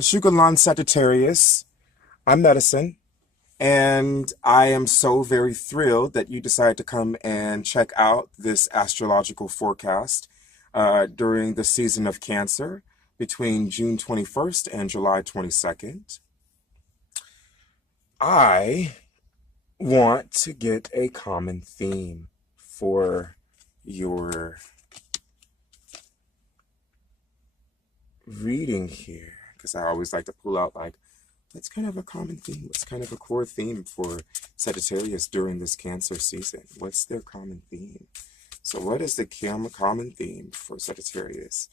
Shugalan Sagittarius, I'm Medicine, and I am so very thrilled that you decided to come and check out this astrological forecast during the season of Cancer between June 21st and July 22nd. I want to get a common theme for your reading here because I always like to pull out like what's kind of a common theme, what's kind of a core theme for Sagittarius during this Cancer season. What's their common theme? So what is the common theme for Sagittarius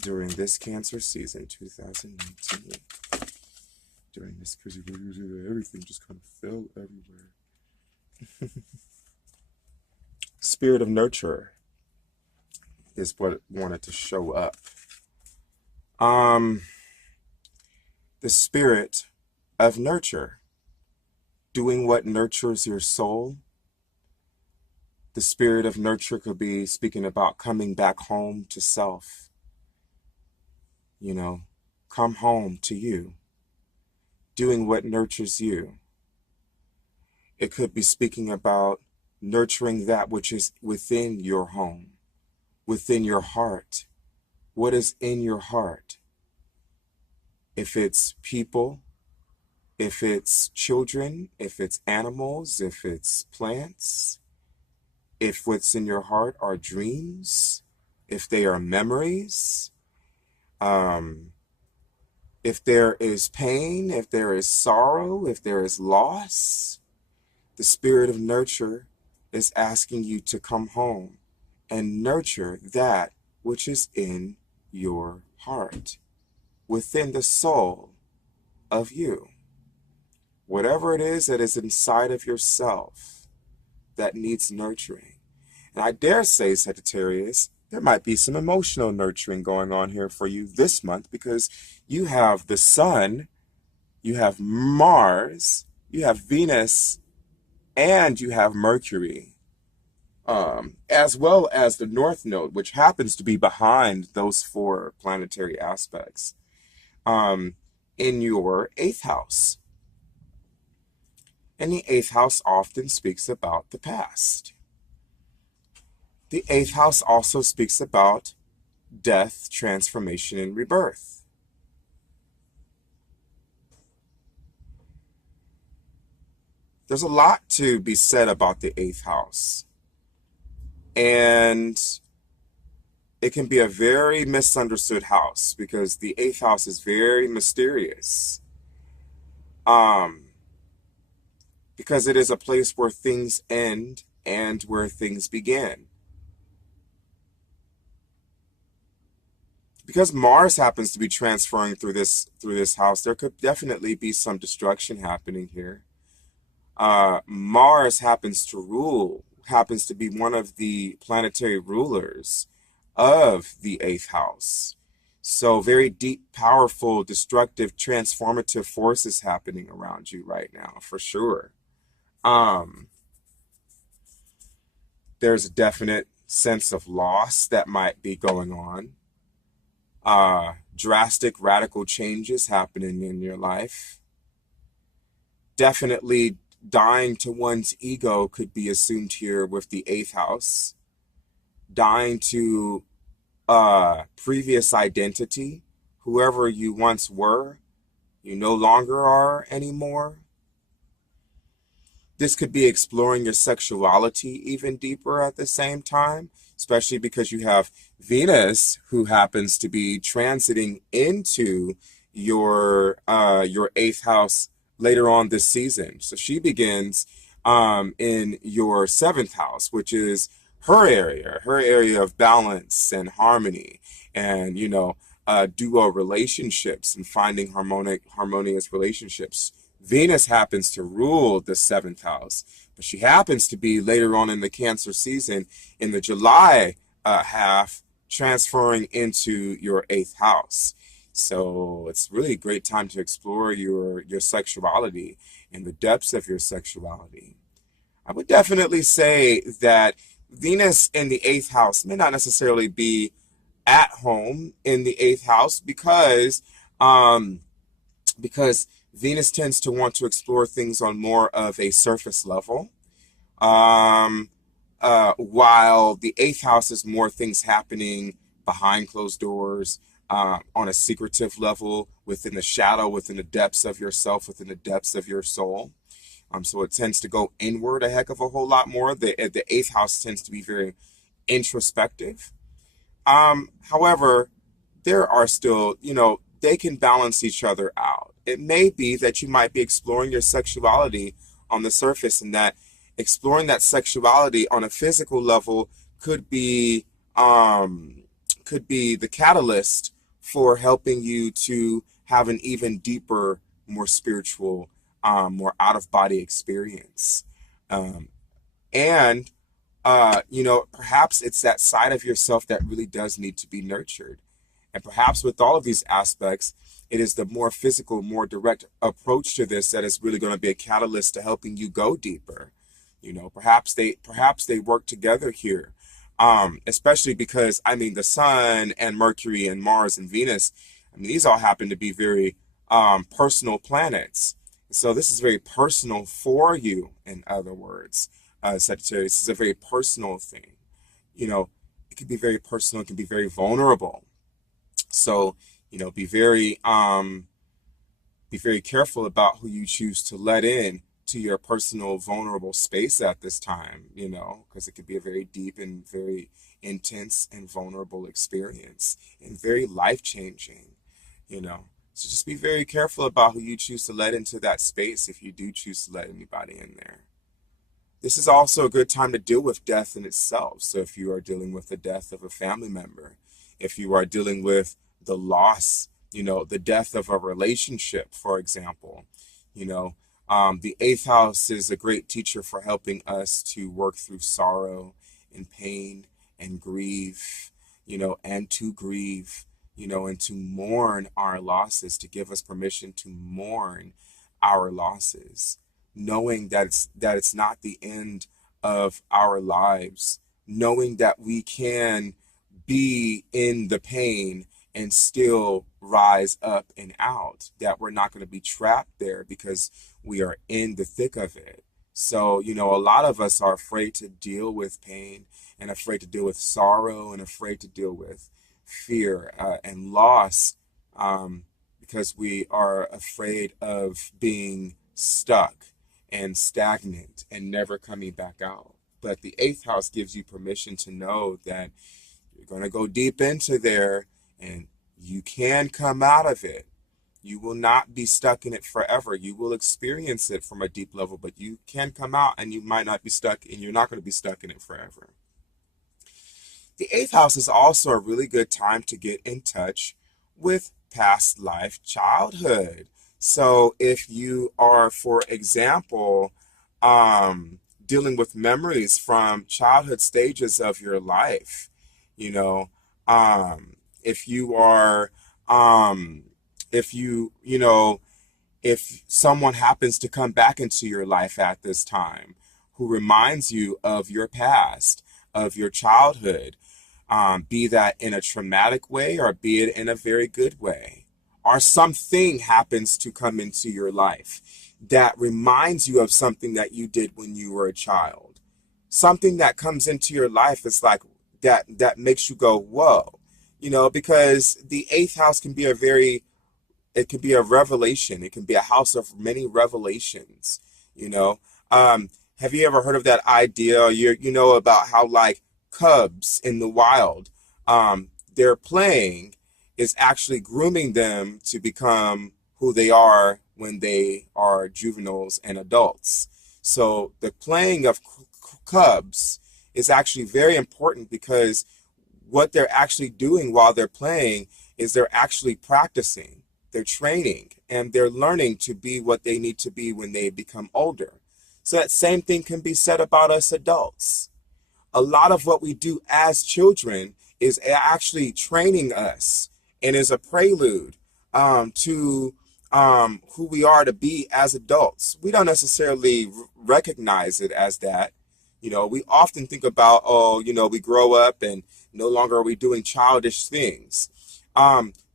during this Cancer season 2019? During this crazy, everything just kind of fell everywhere. Spirit of nurture is what wanted to show up. The spirit of nurture, doing what nurtures your soul. The spirit of nurture could be speaking about coming back home to self. You know, come home to you, doing what nurtures you. It could be speaking about nurturing that which is within your home, within your heart. What is in your heart? If it's people, if it's children, if it's animals, if it's plants, if what's in your heart are dreams, if they are memories, if there is pain, if there is sorrow, if there is loss, the spirit of nurture is asking you to come home and nurture that which is in your heart, within the soul of you. Whatever it is that is inside of yourself that needs nurturing. And I dare say, Sagittarius, there might be some emotional nurturing going on here for you this month because you have the Sun, you have Mars, you have Venus, and you have Mercury, as well as the North Node, which happens to be behind those four planetary aspects, in your eighth house. And the eighth house often speaks about the past. The eighth house also speaks about death, transformation, and rebirth. There's a lot to be said about the eighth house. And it can be a very misunderstood house because the eighth house is very mysterious. Because it is a place where things end and where things begin. Because Mars happens to be transferring through this house, there could definitely be some destruction happening here. Mars happens to be one of the planetary rulers of the eighth house. So very deep, powerful, destructive, transformative forces happening around you right now, for sure. There's a definite sense of loss that might be going on. Drastic, radical changes happening in your life. Definitely dying to one's ego could be assumed here with the eighth house. Dying to previous identity, whoever you once were, you no longer are anymore. This could be exploring your sexuality even deeper at the same time, especially because you have Venus, who happens to be transiting into your eighth house later on this season. So she begins in your seventh house, which is her area of balance and harmony, and duo relationships and finding harmonious relationships. Venus happens to rule the seventh house, but she happens to be later on in the Cancer season in the July half transferring into your eighth house. So it's really a great time to explore your sexuality and the depths of your sexuality. I would definitely say that Venus in the eighth house may not necessarily be at home in the eighth house because because Venus tends to want to explore things on more of a surface level. Um, while the eighth house is more things happening behind closed doors, on a secretive level, within the shadow, within the depths of yourself, within the depths of your soul. So it tends to go inward a heck of a whole lot more. The eighth house tends to be very introspective. However, there are still, they can balance each other out. It may be that you might be exploring your sexuality on the surface, and that exploring that sexuality on a physical level could be the catalyst for helping you to have an even deeper, more spiritual, more out of body experience. Um, and perhaps it's that side of yourself that really does need to be nurtured. And perhaps with all of these aspects, it is the more physical, more direct approach to this that is really going to be a catalyst to helping you go deeper. Perhaps they work together here. Especially because, I mean, the Sun and Mercury and Mars and Venus, I mean, these all happen to be very personal planets. So this is very personal for you, in other words. Sagittarius, is a very personal thing. It can be very personal, it can be very vulnerable. So, be very careful about who you choose to let in to your personal vulnerable space at this time, because it could be a very deep and very intense and vulnerable experience, and very life-changing, So just be very careful about who you choose to let into that space, if you do choose to let anybody in there. This is also a good time to deal with death in itself. So if you are dealing with the death of a family member, if you are dealing with the loss, the death of a relationship, for example, the eighth house is a great teacher for helping us to work through sorrow and pain and grief, and to grieve, and to mourn our losses, to give us permission to mourn our losses, knowing that it's not the end of our lives, knowing that we can be in the pain and still rise up and out, that we're not going to be trapped there because we are in the thick of it. So, a lot of us are afraid to deal with pain, and afraid to deal with sorrow, and afraid to deal with fear and loss, because we are afraid of being stuck and stagnant and never coming back out. But the eighth house gives you permission to know that you're going to go deep into there, and you can come out of it. You will not be stuck in it forever. You will experience it from a deep level, but you can come out, and you might not be stuck, and you're not going to be stuck in it forever. The eighth house is also a really good time to get in touch with past life childhood. So if you are, for example, dealing with memories from childhood stages of your life, if you are, if someone happens to come back into your life at this time who reminds you of your past, of your childhood, be that in a traumatic way or be it in a very good way, or something happens to come into your life that reminds you of something that you did when you were a child, something that comes into your life is like that makes you go, whoa, because the eighth house can be it can be a revelation. It can be a house of many revelations. Have you ever heard of that idea? About how, like, cubs in the wild, their playing is actually grooming them to become who they are when they are juveniles and adults. So the playing of cubs is actually very important, because what they're actually doing while they're playing is they're actually practicing, they're training, and they're learning to be what they need to be when they become older. So that same thing can be said about us adults. A lot of what we do as children is actually training us, and is a prelude to who we are to be as adults. We don't necessarily recognize it as that. We often think about, we grow up and no longer are we doing childish things.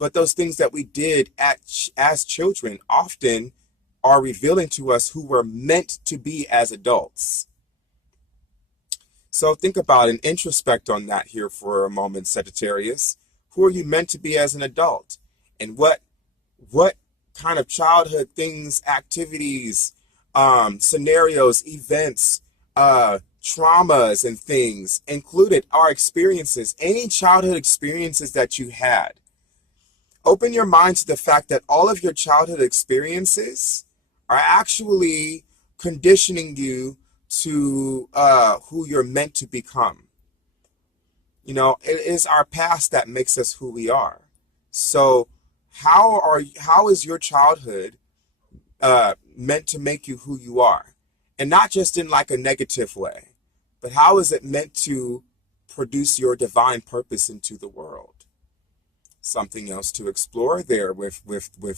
but those things that we did as children often are revealing to us who we're meant to be as adults. So think about and introspect on that here for a moment, Sagittarius. Who are you meant to be as an adult? And what kind of childhood things, activities, scenarios, events, traumas and things included are experiences, any childhood experiences that you had. Open your mind to the fact that all of your childhood experiences are actually conditioning you to who you're meant to become. You know, it is our past that makes us who we are. So how is your childhood meant to make you who you are? And not just in like a negative way, but how is it meant to produce your divine purpose into the world? Something else to explore there with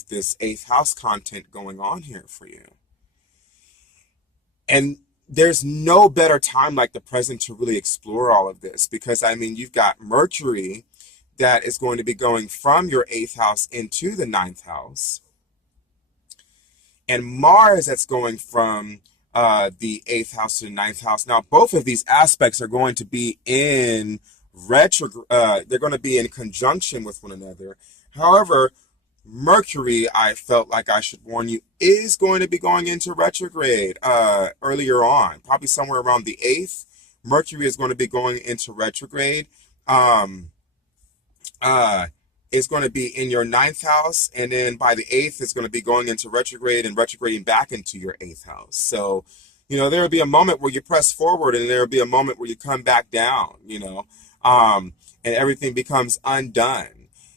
this eighth house content going on here for you. And there's no better time like the present to really explore all of this, because I mean, you've got Mercury that is going to be going from your eighth house into the ninth house, and Mars that's going from the eighth house to the ninth house. Now, both of these aspects are going to be in retrograde. They're going to be in conjunction with one another. However, Mercury, I felt like I should warn you, is going to be going into retrograde earlier on, probably somewhere around the 8th. Mercury is going to be going into retrograde. It's going to be in your ninth house, and then by the 8th, it's going to be going into retrograde and retrograding back into your 8th house. So, you know, there will be a moment where you press forward, and there will be a moment where you come back down, you know, and everything becomes undone.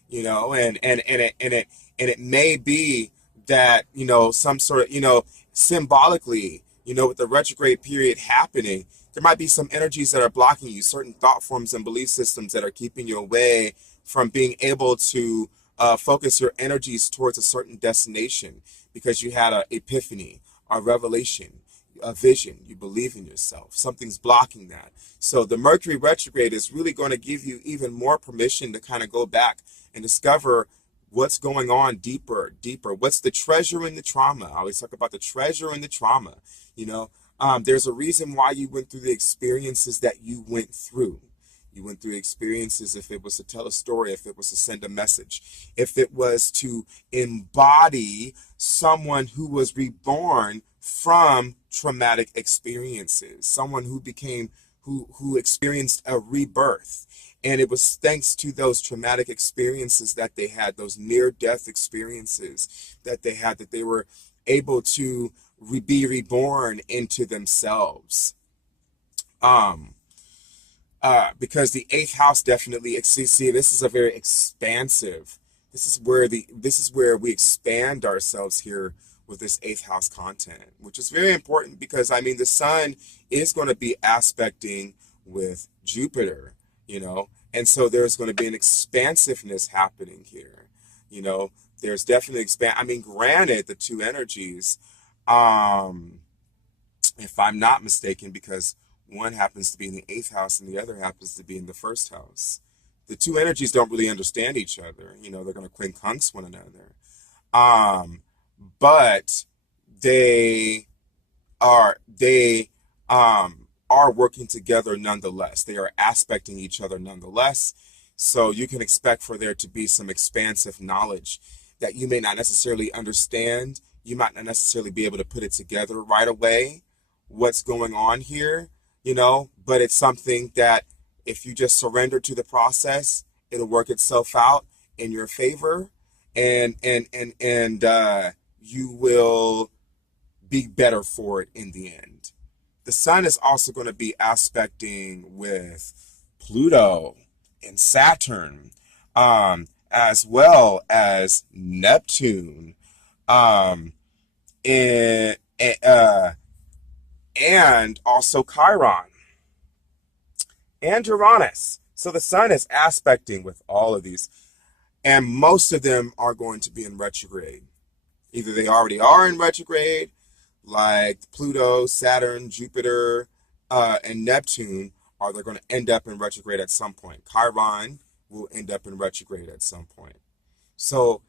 You know, and it may be that, you know, some sort of, you know, symbolically, you know, with the retrograde period happening, there might be some energies that are blocking you, certain thought forms and belief systems that are keeping you away from being able to focus your energies towards a certain destination because you had an epiphany, a revelation, a vision, you believe in yourself. Something's blocking that. So the Mercury retrograde is really going to give you even more permission to kind of go back and discover what's going on deeper. What's the treasure in the trauma? I always talk about the treasure in the trauma. You know, there's a reason why you went through the experiences that you went through. You went through experiences, if it was to tell a story, if it was to send a message, if it was to embody someone who was reborn from traumatic experiences, someone who became, who experienced a rebirth. And it was thanks to those traumatic experiences that they had, those near-death experiences that they had, that they were able to be reborn into themselves. Because the eighth house definitely, see, this is a very expansive, this is where we expand ourselves here with this eighth house content, which is very important because, I mean, the sun is going to be aspecting with Jupiter, you know, and so there's going to be an expansiveness happening here. You know, there's definitely I mean, granted, the two energies, if I'm not mistaken, because one happens to be in the eighth house and the other happens to be in the first house. The two energies don't really understand each other. You know, they're going to quincunx one another. But they are working together nonetheless. They are aspecting each other nonetheless. So you can expect for there to be some expansive knowledge that you may not necessarily understand. You might not necessarily be able to put it together right away, what's going on here, you know, but it's something that if you just surrender to the process, it'll work itself out in your favor, and you will be better for it in the end. The sun is also going to be aspecting with Pluto and Saturn, as well as Neptune, and also Chiron and Uranus. So the sun is aspecting with all of these, and most of them are going to be in retrograde. Either they already are in retrograde, like Pluto, Saturn, Jupiter, and Neptune, or they're going to end up in retrograde at some point. Chiron will end up in retrograde at some point. So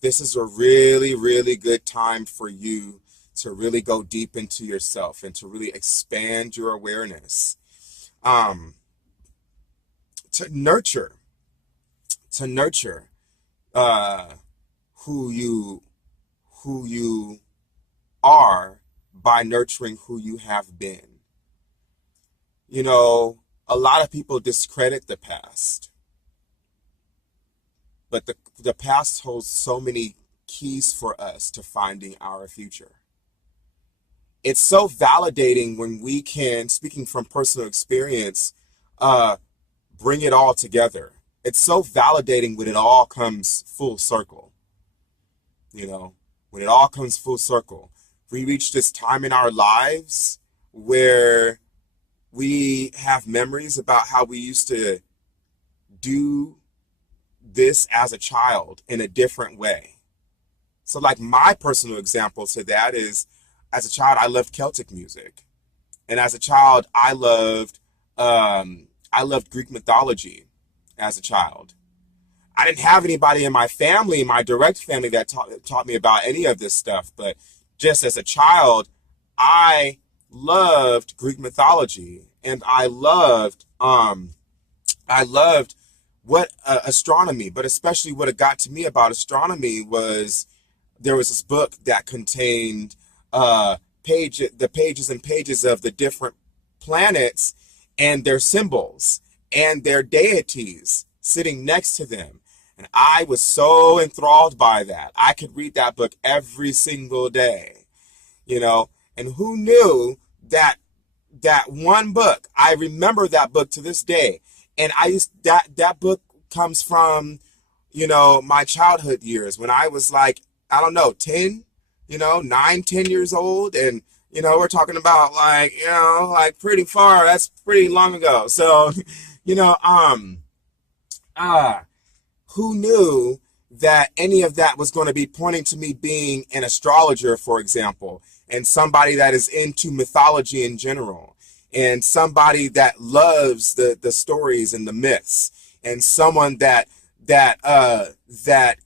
this is a really, really good time for you to really go deep into yourself and to really expand your awareness. Um, to nurture, to nurture uh, who you are by nurturing who you have been. You know, a lot of people discredit the past, but the past holds so many keys for us to finding our future. It's so validating when we can, speaking from personal experience, uh, bring it all together. It's so validating when it all comes full circle, you know, when it all comes full circle. We reach this time in our lives where we have memories about how we used to do this as a child in a different way. So like my personal example to that is, as a child, I loved Celtic music. And as a child, I loved Greek mythology as a child. I didn't have anybody in my family, my direct family, that taught me about any of this stuff. But just as a child, I loved Greek mythology, and I loved what astronomy. But especially what it got to me about astronomy was there was this book that contained the pages and pages of the different planets and their symbols and their deities sitting next to them. And I was so enthralled by that. I could read that book every single day, you know. And who knew that that one book, I remember that book to this day. And that book comes from, you know, my childhood years when I was like, I don't know, 10, you know, 9, 10 years old. And, you know, we're talking about like, you know, like pretty far, that's pretty long ago. So, you know, uh, who knew that any of that was going to be pointing to me being an astrologer, for example, and somebody that is into mythology in general, and somebody that loves the stories and the myths, and someone that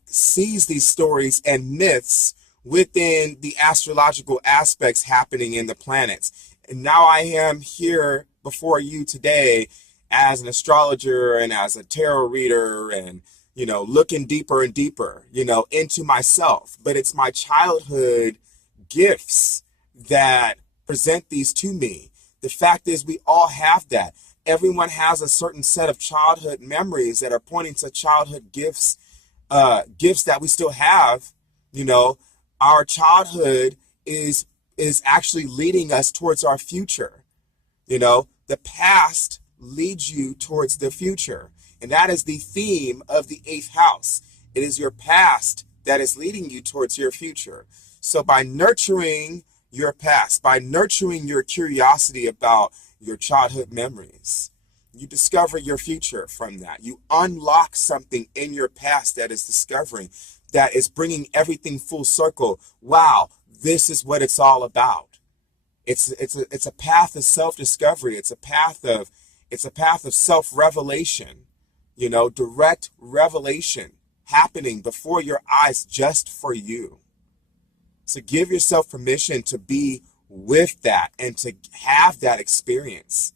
sees these stories and myths within the astrological aspects happening in the planets. And now I am here before you today as an astrologer and as a tarot reader, and you know, looking deeper and deeper, you know, into myself. But it's my childhood gifts that present these to me. The fact is, we all have that. Everyone has a certain set of childhood memories that are pointing to childhood gifts, gifts that we still have. You know, our childhood is actually leading us towards our future. You know, the past leads you towards the future. And that is the theme of the 8th house. It is your past that is leading you towards your future. So by nurturing your past, by nurturing your curiosity about your childhood memories, you discover your future from that. You unlock something in your past that is discovering, that is bringing everything full circle. Wow, this is what it's all about. It's a path of self-discovery. It's a path of self-revelation. You know, direct revelation happening before your eyes just for you. So give yourself permission to be with that and to have that experience.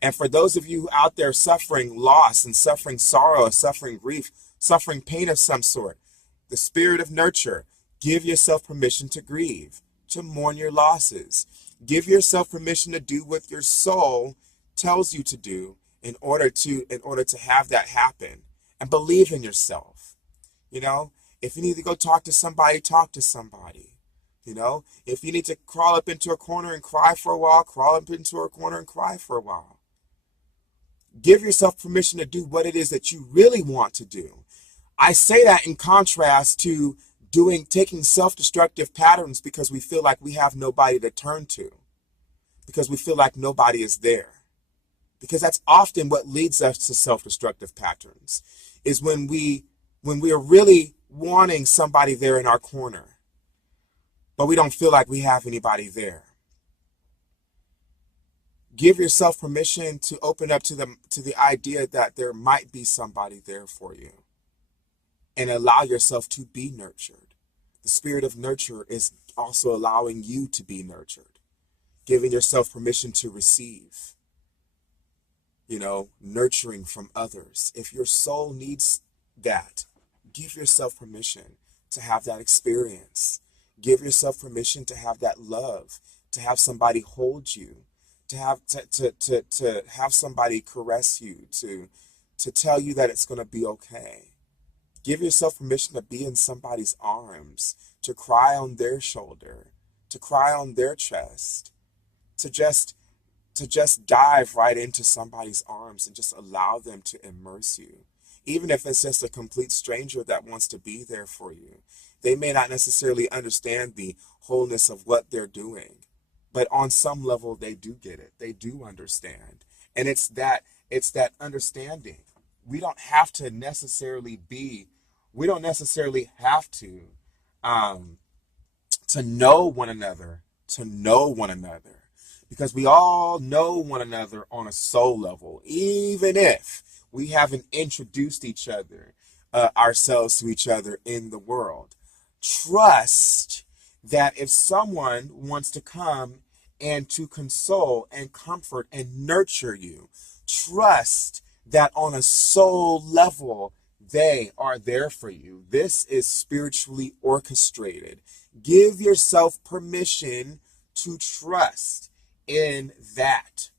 And for those of you out there suffering loss and suffering sorrow, suffering grief, suffering pain of some sort, the spirit of nurture, give yourself permission to grieve, to mourn your losses. Give yourself permission to do what your soul tells you to do in order to have that happen. And believe in yourself. You know, if you need to go talk to somebody, talk to somebody. You know, if you need to crawl up into a corner and cry for a while, crawl up into a corner and cry for a while. Give yourself permission to do what it is that you really want to do. I say that in contrast to taking self-destructive patterns because we feel like we have nobody to turn to, because we feel like nobody is there. Because that's often what leads us to self-destructive patterns, is when we are really wanting somebody there in our corner, but we don't feel like we have anybody there. Give yourself permission to open up to the idea that there might be somebody there for you. and allow yourself to be nurtured. The spirit of nurture is also allowing you to be nurtured, giving yourself permission to receive, nurturing from others. If your soul needs that, give yourself permission to have that experience. Give yourself permission to have that love, to have somebody hold you, to have somebody caress you, to tell you that it's going to be okay. Give yourself permission to be in somebody's arms, to cry on their shoulder, to cry on their chest, to just dive right into somebody's arms and just allow them to immerse you. Even if it's just a complete stranger that wants to be there for you. They may not necessarily understand the wholeness of what they're doing, but on some level they do get it. They do understand. And it's that understanding. We don't necessarily have to know one another, because we all know one another on a soul level, even if we haven't introduced ourselves to each other in the world. Trust that if someone wants to come and to console and comfort and nurture you, trust that on a soul level, they are there for you. This is spiritually orchestrated. Give yourself permission to trust in that.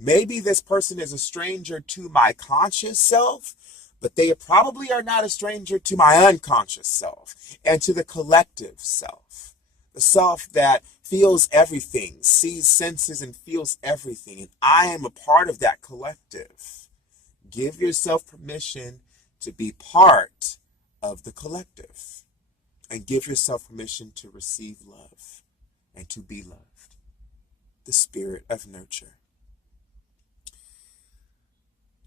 Maybe this person is a stranger to my conscious self, but they probably are not a stranger to my unconscious self and to the collective self. The self that feels everything, sees, senses, and feels everything. And I am a part of that collective. Give yourself permission to be part of the collective. And give yourself permission to receive love and to be loved. The spirit of nurture.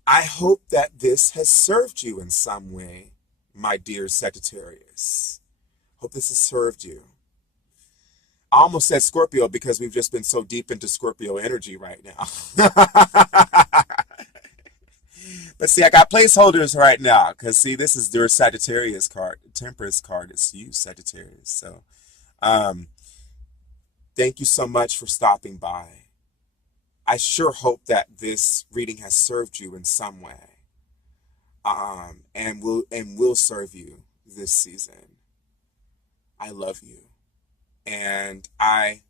I hope that this has served you in some way, my dear Sagittarius. Hope this has served you. I almost said Scorpio because we've just been so deep into Scorpio energy right now. But see, I got placeholders right now because see, this is your Sagittarius card, Temperance card. It's you, Sagittarius. So, thank you so much for stopping by. I sure hope that this reading has served you in some way, and will serve you this season. I love you, and I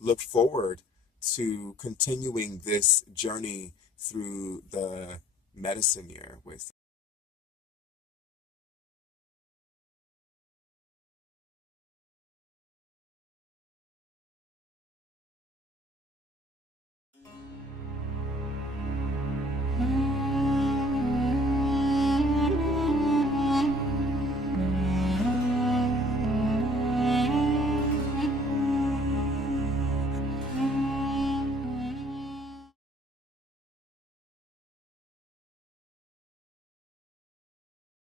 look forward to continuing this journey through the medicine year with